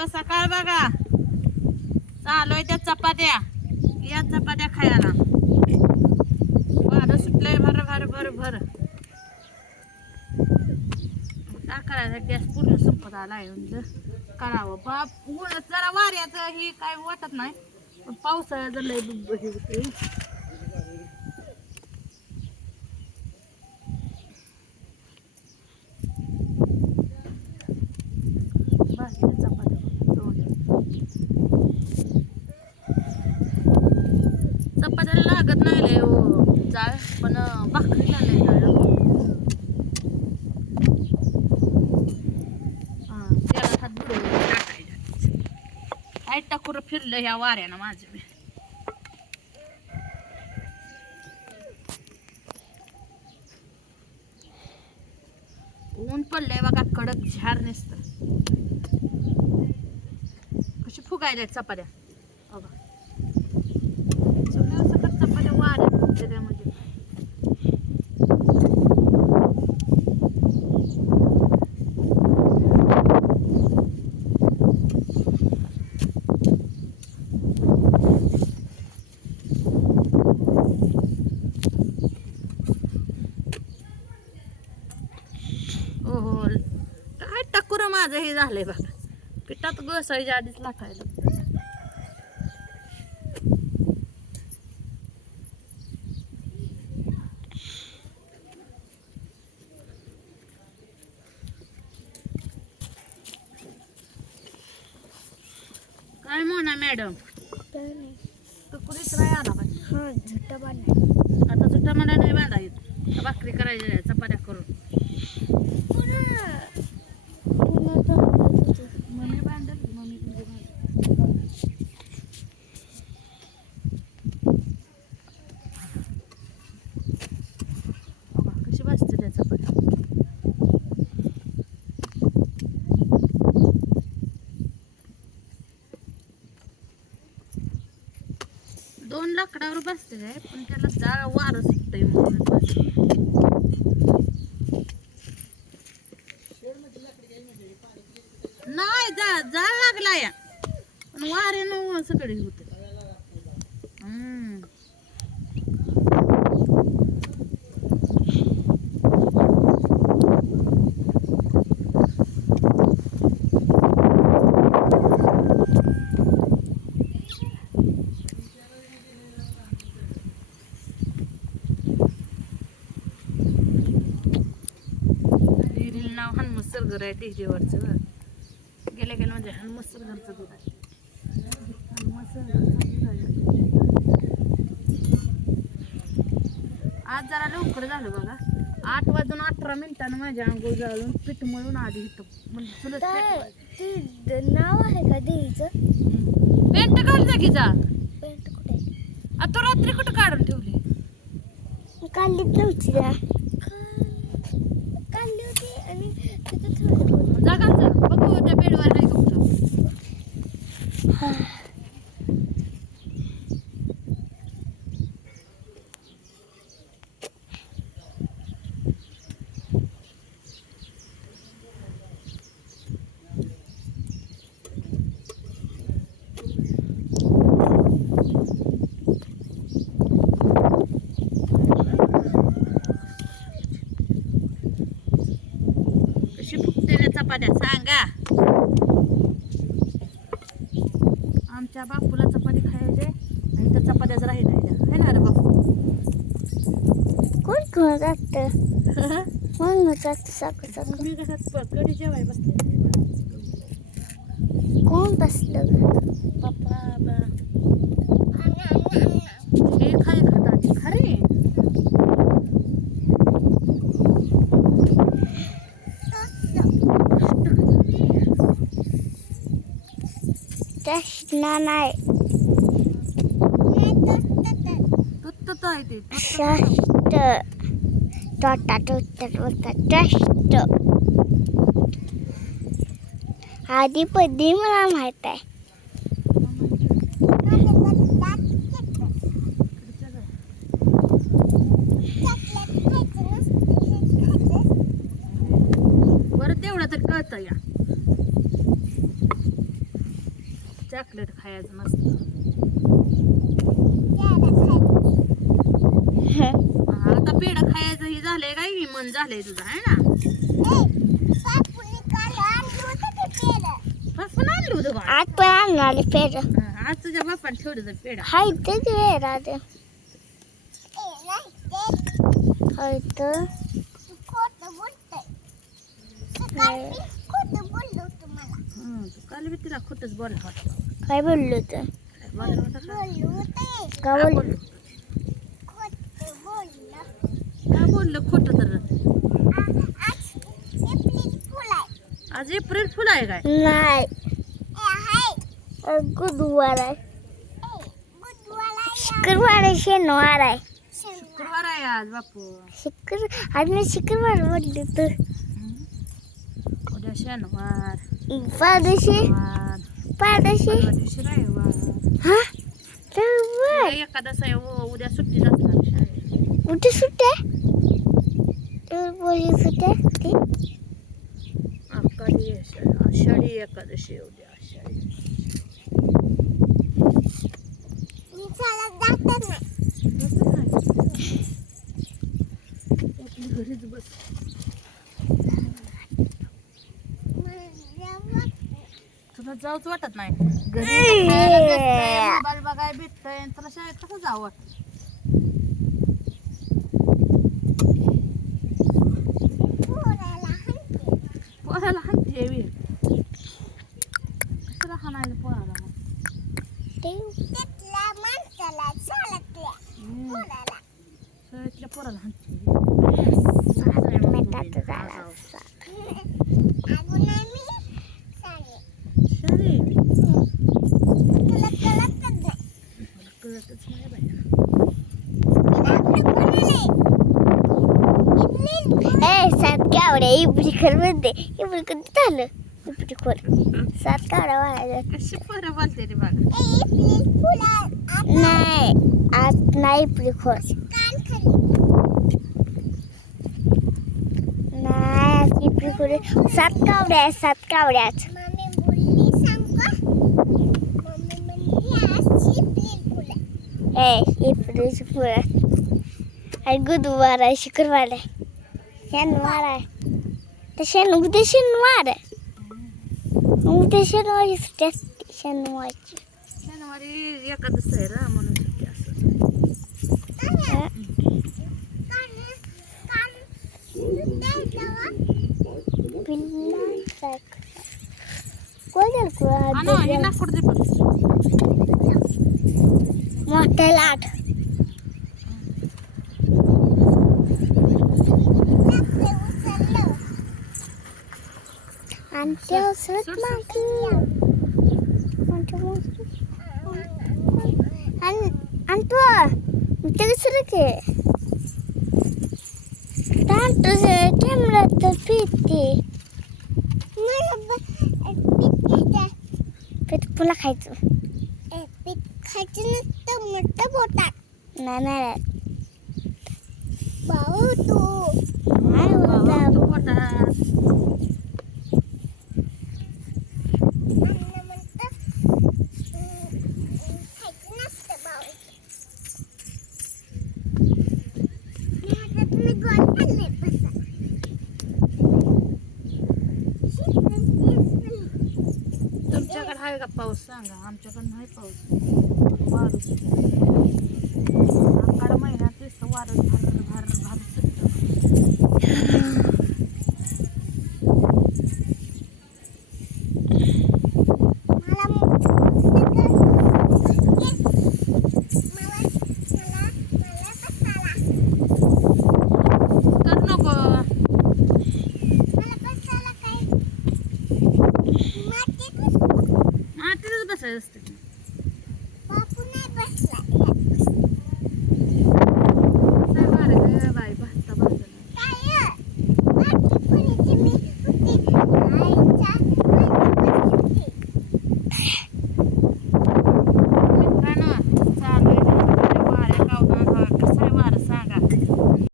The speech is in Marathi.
शुभ सकाळ बघा. चालू आहे त्या चपात्या. या चपात्या खायला. वारं सुटलंय भर भर भर भर. काय करायचं, गॅस पूर्ण संपत आलाय. करावं बाप. जरा वाऱ्याचं ही काय वाटत नाही, पण पावसाळ्याचं लय हे होते. चपात्याला लागत नाही लय जाळ, पण भाकरीला लय जाळ. त्याला हात बुडवून टाकायचं. काय टाकूर फिरलं ह्या वाऱ्यानं माझं. ऊन पडलंय बघा कडक झार नसतं. कशी फुगायला चपात्या बघा. सगळ्या सकट चपात्या वाऱ्या त्यामध्ये. हो काय टाकूर माझं हे झालंय बघा. पिठात घोसायच्या आधीच लाखायला. काय म्हणा मॅडम, तू कुठेच नाही आला पाहिजे. झुट्टा बांधाय. आता सुट्टा मला नाही बांधा येत. भाकरी करायच्या चपात्या करून मम्मी बांधल. मम्मी कशी भाजते त्या चपात्या. दोन लाकडावर बसते आहे, पण त्याला जाळ वारं सुटतंय म्हणून. नाही जाळ लागला या, पण वाऱ्यानं सगळे होते. नाव हनुमसरगर आहे टेकडीवरचं. गेल्या गेल्या म्हणजे हनुमसरगरचं दूध आहे. आज जरा लवकर झालं बघा. 8 वाजून 18 मिनिटानं माझ्या अंघोळ जाळून पीठ मळून आधी इथं नाव आहे का देवीचं? पेंट काढ की जा. पेंट कुठे? आता रात्री कुठं काढून ठेवली? काढली नव्हती का? काढली होती आणि तिथं ठेवलं. जागा जा बघू त्या बेडवर नाही का कुठं. चपात्या सांगा. आमच्या बापूला चपाती खायचे आणि त्या चपात्याच राही नाही है ना रे बापू. कोण कोण जातं कोण जातं साखर साखर. मी घरात कडी जेवाय बसले. कोण बसलं? पप्पा हे खाय खातात खरे. नाही तुत्त आहे ते षष्ट टोटा टोटा षष्ट. आधी पदी मला माहित आहे. बरं तेवढं तर कळतं या. चॉकलेट खायचं नसतं. आता पेढ खायचं हे झालंय काय ही मन झालंय तुझं आहे ना. बापून आणलं होतं का? आज पण आणणार पेड आज तुझ्या बापाने ठेवलं होतं पेढा. हाय तेच वेळ राहते हाय तर तू काल बी तिला खोटच बोलला होता. काय बोललो तर काय बोलला होता का? का काय बोललो काय बोललं खोटं तर. आज एप्रिल फुल आहे काय? नाही बुधवार आहे शुक्रवार आहे शनिवार आहे शुक्रवार आहे आज बापू. आज मी शुक्रवार म्हटलं तर उद्या शनिवार, पादशी वार, पादशी परवा दिवशी रविवार. हा रविवार उद्या एकादश आहे हो, उद्या सुट्टी असणार शाळेत. उठे सुट्ट्या सुट्ट्या ते आषाढी एकादशी उद्या आषाढी. आपली घरीच बस. तुला जाऊच वाटत नाही घरी खायला भेटतंय, मोबाईल बघायला भेटतंय, तुला शाळेत कसं जावं वाटत. पोराला हाणते बी. कशाला हाणायला पोराला मग. शाळेतल्या पोराला हाणते शाळेत कळतच नाही बाई. सात कावड्या इबडी खर म्हणते इबडी कधी झालं इबडी खोर सात कावड्या वाढायला कशी पोरं बोलते रे बघा. नाही आज नाही इबडी खोर नाही आज इबडी खोर सात कावड्या आहेत सात कावड्या आहेत. इबडीची खोर आणि बुधवार आहे शुक्रवार आहे शनिवार आहे तर उद्या शनिवार आहे उद्या शनिवारी सुट्टी असते शनिवारची शनिवारी एकादश आहे रा म्हणून सुट्टी असते. हे लाकूड दे पण. मोठ्या लाट आणि ते उसळत आणि तू ते दुसरं के तुझं कॅमेरा तर पिते पीठ पुन्हा खायचं पीठ खायचं नसतं मोठं पोटात नाही नाही भाऊ तू नाही होता तू पोटात. तुमच्याकडे आहे का पाऊस सांगा. आमच्याकडे नाही पाऊस. वारं आकाड महिन्यात दिसतं वारं भर भर भर सुटतं. कर नको. मातीतच बसायचं असतं.